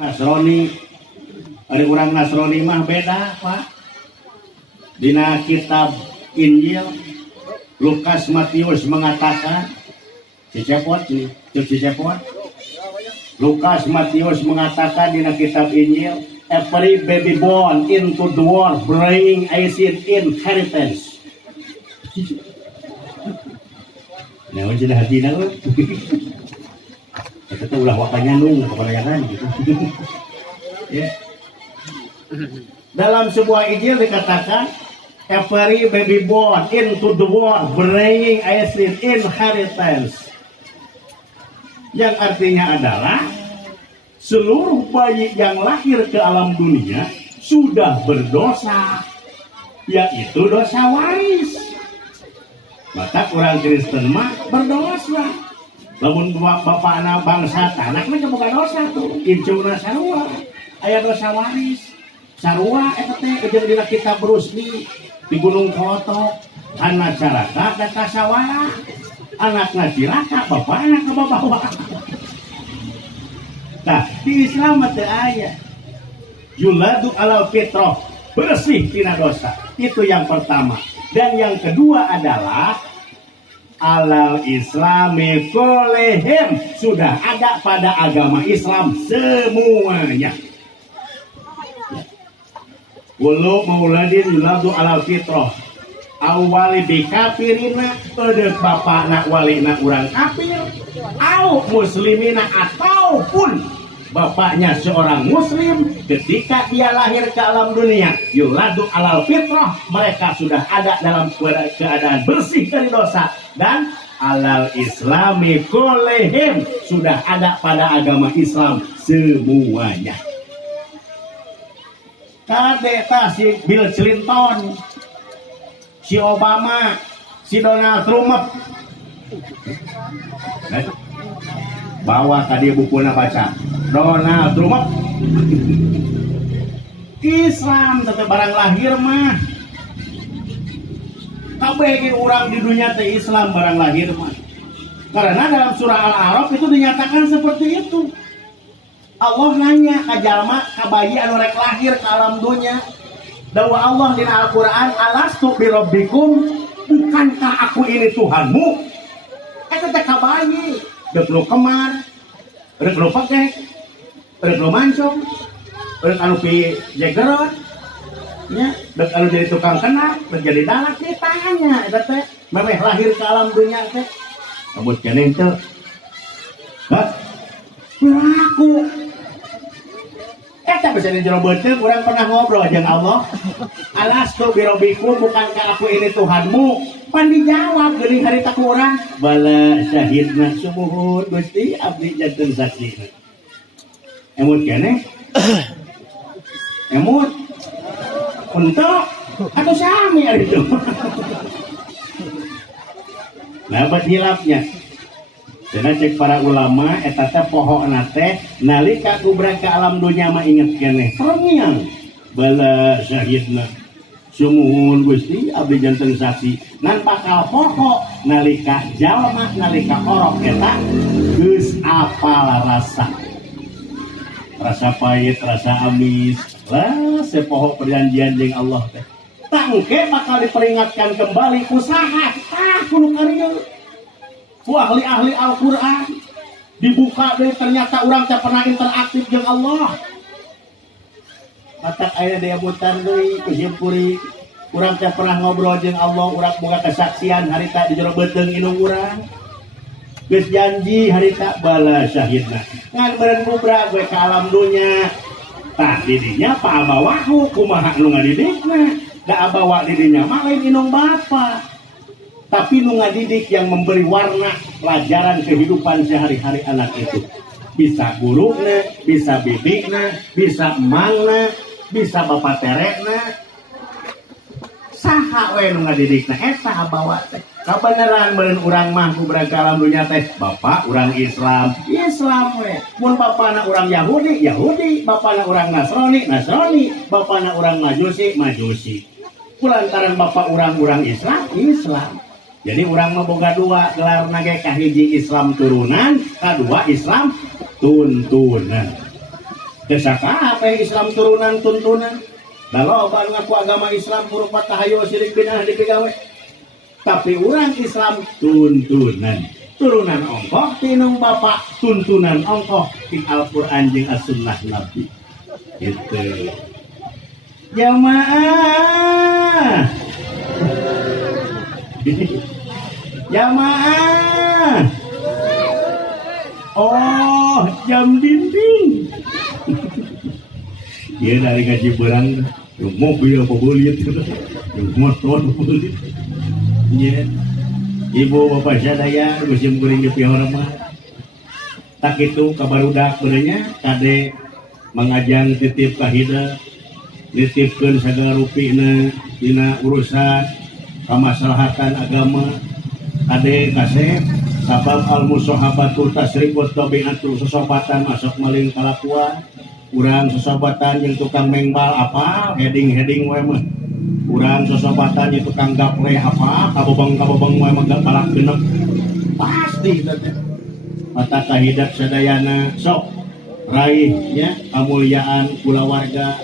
Nasrani, ada orang Nasrani mah beda Pak. Dina kitab Injil Lukas Matius mengatakan Cicepot nih, Cicepot. Lukas Matius mengatakan dina kitab Injil, every baby born into the world bringing a sin inheritance. Nah, sudah hati dah. Kita ulah wakanya nung kepercayaan gitu. Ya. Dalam sebuah Injil dikatakan every baby born into the world bringing a sin inheritance. Yang artinya adalah seluruh bayi yang lahir ke alam dunia sudah berdosa, yaitu dosa waris. Maka orang Kristen mah berdosa. Lamun bapak anak bangsa anaknya bukan dosa tuh, incuna sarua, aya dosa waris. Sarua eta teh jeung dina kitab Rusdi di Gunung Koto, kana caraka da kasawala. Anakna cilaka, bapakna ka babawa. Nah, di Islam teh aya yuladu alal fitrah, bersih tina dosa. Itu yang pertama. Dan yang kedua adalah alal islami kolehem, sudah ada pada agama Islam semuanya. Walau mauladin yuladu alal fitrah awali bikafirina edek bapakna walina urang kafir au muslimina ataupun bapaknya seorang muslim ketika dia lahir ke alam dunia yuladu alal fitrah, mereka sudah ada dalam keadaan bersih dari dosa. Dan alal islami kolehem, sudah ada pada agama Islam semuanya. Kadeta si Bill Clinton, si Obama, si Donald Trump, bawa tadi bukunya baca Donald Trump. Islam tetap barang lahir mah. Kabeh orang di dunia teh Islam barang lahir mah. Karena dalam surah Al-A'raf itu dinyatakan seperti itu. Allah nanya ka jalma, ka bayi anu rek lahir ke alam dunia. Dawa Allah di Al-Qur'an, alastu birabbikum, bukankah aku ini Tuhanmu? Eta teh ka bayi, deuk nu kemar, deuk nu pegek, deuk nu mancung, deuk anu pi jegerot. Ya, deuk anu jadi tukang kena, menjadi dalak ditanya eta teh memeh lahir ke alam dunia teh. Kabut keneh teh. Hah? Berlaku. Eta bisa dijero beuteung urang pernah ngobrol jeung Allah. Alastu birabbikum, bukankah aku ini Tuhanmu? Pan dijawab geuning harita ku urang, bala syahidna sumuhun Gusti abdi janten saksina. Emut keneh? Emut untuk atau sami ada itu. Nah, hilapnya. Karena cek para ulama eta teh pohona teh nalika kubrang ka alam dunya mah inget keneh permiang bala syahidna sumuhun Gusti abdi janten saksi. Ngan bakal poho nalika jalma nalika orok eta geus apal rasa pahit, rasa amis. Lah sepoho perjanjian jeung Allah teh tangke bakal diperingatkan kembali usaha kudu karya ku ahli-ahli Al-Qur'an dibuka deh, ternyata orang teh pernah interaktif dengan Allah. Matak aya daya butan deui kusimpuri urang teh pernah ngobrol jeung Allah, urang boga kesaksian harita di jero beuteung indung urang. Geus janji harita bala syahidna ngan beureun bubrag we ka alam dunya. Tah didinya pa abawahu kumaha nu ngadidikna, da abawa didinya mah lain indung bapa. Tapi nu ngadidik yang memberi warna pelajaran kehidupan sehari-hari anak itu. Bisa guruna, bisa bibikna, bisa emangna, bisa bapak terekna. Saha we nu ngadidikna eta bawa teh. Kabeneran meureun urang mah kubrang ka alam dunya teh bapak urang Islam we. Mun bapana urang Yahudi, bapana urang Nasrani, bapana urang Majusi. Kulantaran bapak urang Islam. Jadi orang mah boga dua gelarna ge, kahiji Islam turunan, kadua Islam tuntunan. Desaka apa Islam turunan tuntunan. Kalau baru ngaku agama Islam berupa tahayu sirik bidah dipegawe. Tapi orang Islam tuntunan. Turunan ongkoh tinung bapak tuntunan ongkoh di Al-Qur'an jeung as-sunnah Nabi. Gitu. Jamaah. Jamaah. Oh, jam dinding. Dia dari gaji barang, yung mobil apa bulit, yung motor bulit. Iya, ibu bapak sadaya musim kuring di pihak mah. Tak itu kabarudak berenya, kade mengajang titip kahida, titipkan segala rupina, dina urusan kamaslahatan agama, kade kasep. Sabab al-musahabatu tasribut tabi'atu sesobatan masuk maling kalakuan. Urang sesobatan yang tukang mengbal apa heading wae mah. Urang sesobatan yang tukang gaple apa kabobong wae mah balak genep. Pasti teh. Mata kahidat sadayana sok raih nya kamuliaan kula warga.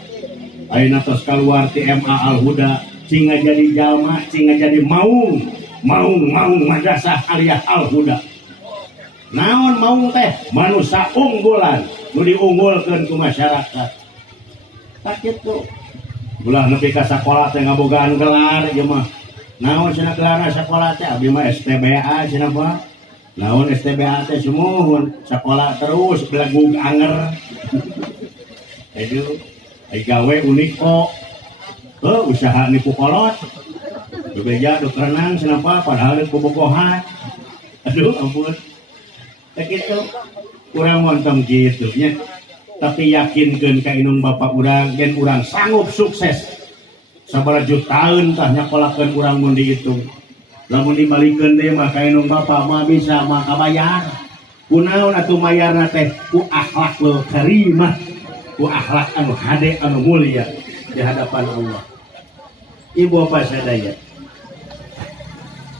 Ayeuna tos kaluar ti MA Al-Huda cinga jadi jalma, cinga jadi maung madrasah Aliyah Al-Huda. Naon maung teh manusia unggulan nu diunggulkeun ku masyarakat. Tak kitu. Ulah nepi ka sakola teh ngabogaan gelar ieu mah. Naon cenah gelarna sakola teh abdi mah STBA cenah mah. Naon STBA teh sumuhun sakola terus belagug anger. Aduh, ai gawe unik kok. Usaha nipu kolot. Bebeja do kerenang kenapa padahal bobogohan. Aduh ampun. Tak kitu. Urang montong gitu nya. Tapi yakinkeun ka inung bapak urang yen urang sanggup sukses. Sabaraha taun tah nyakolakeun urang mun dihitung. Lamun dibalikeun deui mah ka inung bapak mah bisa mah kabayar. Kunaon atuh mayarna teh ku akhlakul karimah. Ku akhlak anu hade anu mulia di hadapan Allah. Ibu bapak sadaya.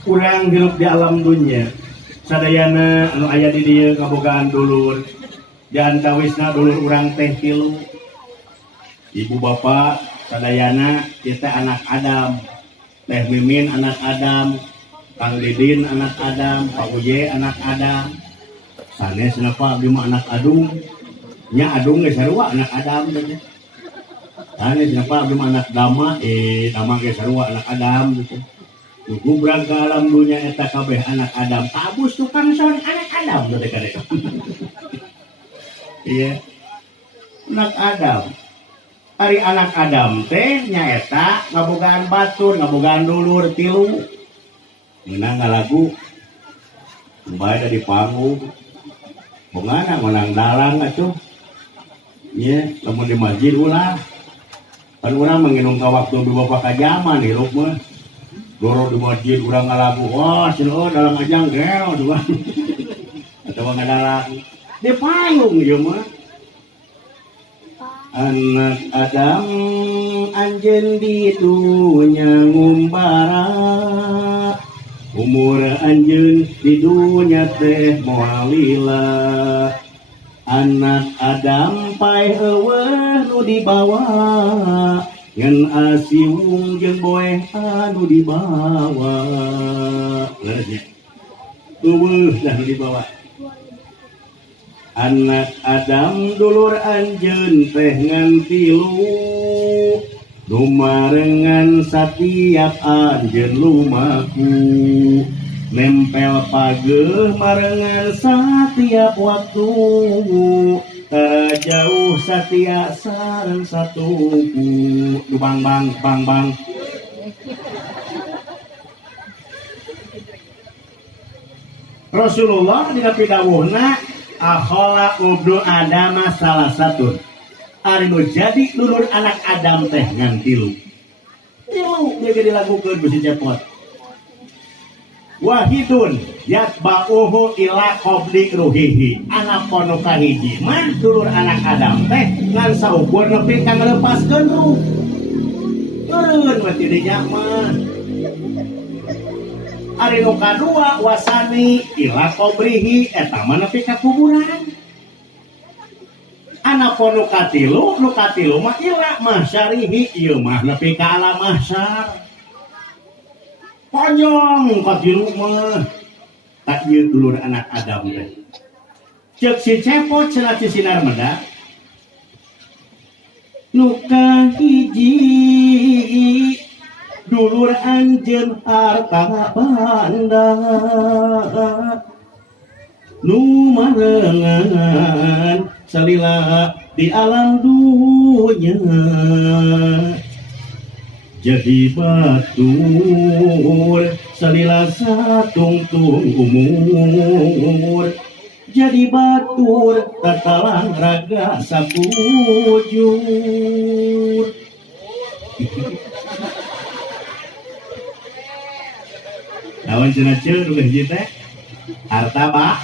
Urang hidup di alam dunia. Sadayana anu aya di dieu ngabogaan dulur. Jangan kawisna dulur urang teh 3. Ibu bapak sadayana kita anak Adam. Teh Mimin anak Adam, Kang Didin anak Adam, Pak Uje anak Adam. Sanes napa abdi mah anak Adung. Nya Adung geus sarua anak Adam teh. Sanes napa abdi mah anak Dama, Dama geus sarua anak Adam gitu. Gubrang ke alam dunia eta kabeh anak Adam. Tabus tukang son anak Adam teh kadek. Iya. Anak Adam. Ari anak Adam teh nyaeta ngabogaan batur, ngabogaan dulur 3. Meunang ngalagu. Bae da di panggung. Bongana ngonang dalang atuh. Nya, lamun di masjid ulah. Kan urang menginung ka waktu bapak ka jaman hirup mah. Goro di masjid urang ngalagu, wah cenah dalang ajang gel dua. Atawa ngadalang di payung ieu mah. Anak Adam anjeun di dunya ngumbara. Umur anjeun di dunya teh moal lila. Anak Adam pae eueuh nu dibawa. Ngan asiung jeung boeh anu dibawa. Leresnya. Eueuh dah dibawa. Anak Adam dulur anjeun teh ngan 3. Dumarengan satiap anjeun lumaku. Nempel pageuh marengan satiap waktu. Jauh satia sareng satuku. Bang bang. Rasulullah dina pidawuhna akhala ubnu Adam salah satu. Ari nu jadi dulur anak Adam teh ngan 3. 3 dia dilagukeun bisi cepot. Wahidun yatba'uhu ila qabli ruhihi. Anak pono kahiji mah dulur anak Adam teh ngan saukur nepi ka ngaleupaskeun ruh. Turun mah ti dinya mah. Ari nu kadua wasani ila qabrihi eta mah nepi ka kuburan. Anapun nu katilu mah ila masyarihi ieu mah nepi ka alam mahsyar. Ponyong katilu mah tak ieu dulur anak Adam teh. Ceuk si cepot cenah si sinar meda. Nu kahiji dulur anjeun harta banda nu marengan salila di alam dunya jadi batur salila satungtung umur jadi batur tatalang raga sapujur. Naon cenah ceuk nu hiji teh harta bana.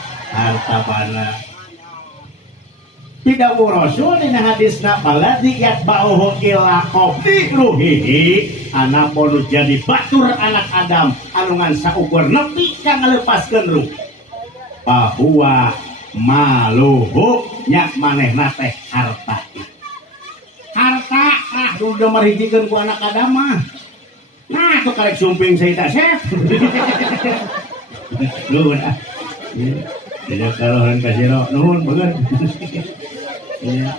Tidak Rasul dina hadisna baladi yatba'uhu ila qabli ruhihi anapun jadi batur anak Adam anu ngan saukur nepi ka ngalepaskeun ruh bahwa maluhu nyak manehna teh harta udah merhijikeun ku anak Adam mah nah tuh karek sumping saya Chef nuhun jadi kalau orang kasih nuhun banget ya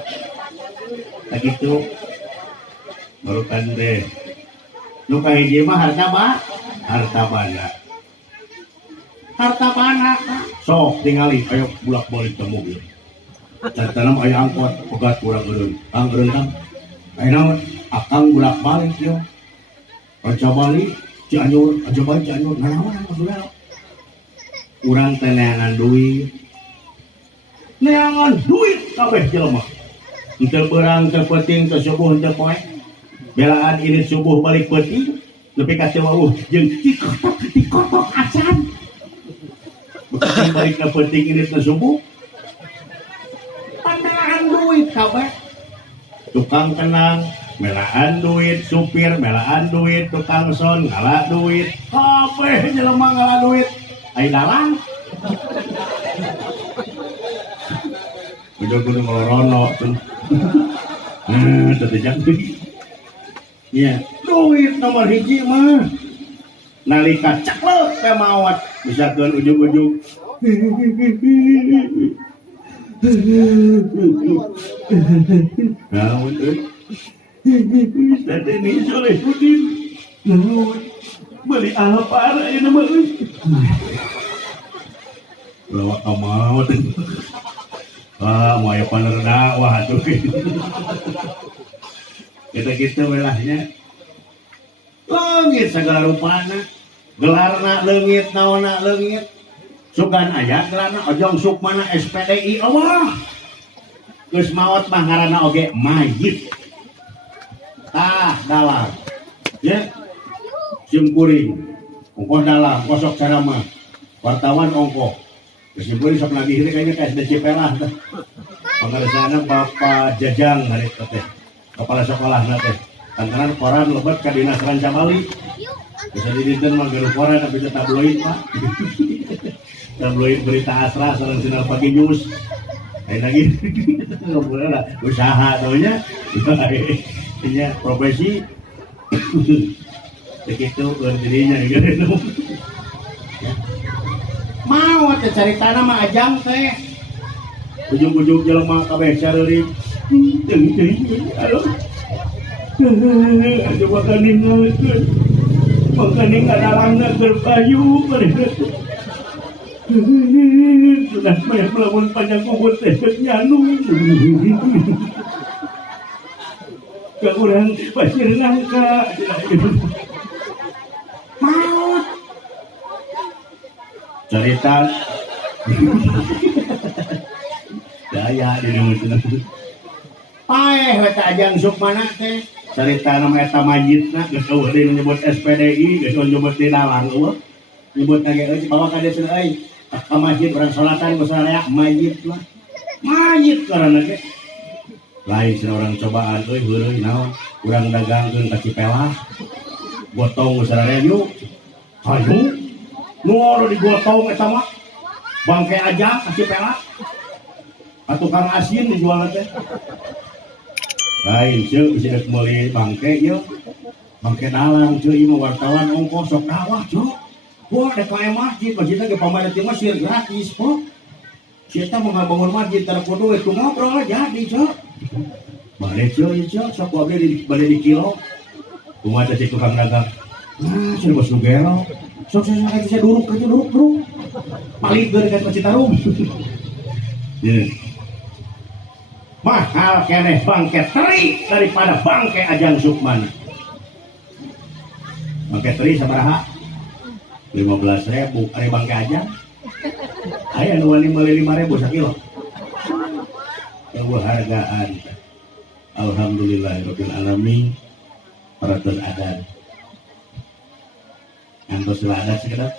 tak gitu barukan deh nu kahiji mah harta bana sok tingali ayo bulak balik ke mobil tanam ayo angkot pegat kurang eureun kang ayo naon akang bulak balik yo Raja Bali Cianjur naon maksudna urang teh neangan duit kabeh jelema teu beurang teu peuting teu subuh teu poe belaan ini subuh balik peuting nepi ka teu wauh jeung dikotok acan balik ke peuting ini teu subuh pandahan duit kabeh tukang kenang melaan duit, supir melaan duit, tukang son ngalah duit, kabeh jelema ngalah duit. Ai dalang. Kudu ngelorono. Teu jantung. Ya, duit nomor hiji mah. Nalika ceklek ke maot misalkeun ujug-ujug. Naon euy? Ini Solehudin beli apa ini mah lawak amaut mau ya paner dakwah tuh kita welahnya langit segala rupana gelarna leungit naonna leungit sugan aya gelarna ojong sukmana SPDI Allah geus maot mah ngaranna oge mayit dalam ya sim kuring ongkoh dalam kosok carama wartawan ongkoh sim kuring sok lagi ini kayaknya kayak SDCP lah pengaresana Bapak Jajang hari teh kepala sekolah nate kantoran koran lebat ka dinas Ranca Bali bisa didinten mah geus koran tapi tabloid Pak tabloid berita asra sareng sinar pagi news kayak lagi usaha taunya punya profesi begitu berdirinya gitu mau teh cari tanah mah ajang teh ujung-ujung jelema kabeh careurik aduh coba kaningakeun makaning kadalangna keur payu sudah banyak melamun panjang kubur teh nyanu gak kurang pasir nangka maut cerita daya di nama paeh weta ajang sukmana teh cerita nama eta majidna geus eueuh deui nyebut SPDI geus nyebut di dalang eueuh nyebut kage euy bawa ka dieu euy ka masjid urang salatan geus area majid mah majid karana teh lain sih orang cobaan euy heureui naon urang dagangkeun ka Cipelah gotong sararea yuk hayu nu ora digotong eta mah bangke aja ka Cipelah tukang asin dijual teh. Lain cuy, bisa meuli bangke yuk. Bangke dalang cuy, ini wartawan ongkos sok dakwah cuy. Wah, dek kaya masjid, masjidnya ke pamanat di Mesir gratis kok. Kita mau bangun masjid, terkudu itu ngobrol jadi cuy. Balik cuy, sok balik di kilo. Cuma ada si tukang dagang. Nah, sudah bos lugero. Sok saya duduk aja duduk. Paling dekat masjid Tarum. Mahal keneh bangke teri daripada bangke Ajang Sukman. Bangke teri sabaraha? 15.000 ari bangke Ajang. Aya nu 5.000 sakilo. Hargaan. Alhamdulillahirabbil alamin. Paratus adan. Antos adat sekedap.